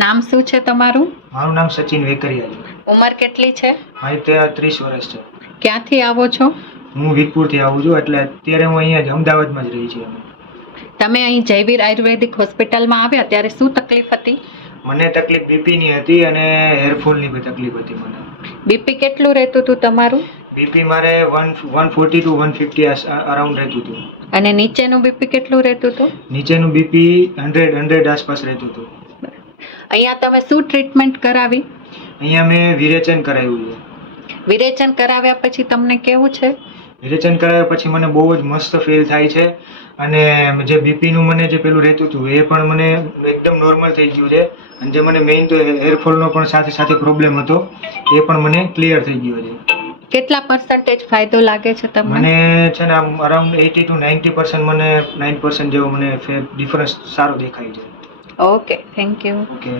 નામ શું છે તમારું? મારું નામ સચિન વેકરિયા છે. ઉંમર કેટલી છે? મારી ત્યાં 30 વર્ષ છે. ક્યાંથી આવો છો? હું વીરપુરથી આવું છું, એટલે અત્યારે હું અહીંયા જ અમદાવાદમાં જ રહી છું. તમે અહીં જયવીર આયુર્વેદિક હોસ્પિટલમાં આવ્યા ત્યારે શું તકલીફ હતી? મને તકલીફ બીપીની હતી અને હેરફોલની બી તકલીફ હતી મને. બીપી કેટલું રહેતું હતું તમારું? બીપી મારે 140 to 150 અરાઉન્ડ રહેતું હતું. અને નીચેનું બીપી કેટલું રહેતું હતું? નીચેનું બીપી 100 આસપાસ રહેતું હતું. અહીંયા તમે શું ટ્રીટમેન્ટ કરાવી? અહીંયા મેં વિરેચન કરાવ્યું છે. વિરેચન કરાવ્યા પછી તમને કેવું છે? વિરેચન કરાવ્યા પછી મને બહુ જ મસ્ત ફીલ થાય છે, અને જે બીપીનું મને જે પેલું રહેતું હતું એ પણ મને એકદમ નોર્મલ થઈ ગયું છે, અને જે મને મેઇન તો હેરફોલનો પણ સાથે સાથે પ્રોબ્લેમ હતો એ પણ મને ક્લિયર થઈ ગયો છે. કેટલા પર્સન્ટેજ ફાયદો લાગે છે તમને? મને છે ને આમ અરાઉન્ડ 80 to 90% મને 9% જેવો મને ડિફરન્સ સારો દેખાય છે. Okay, thank you. ઓકે.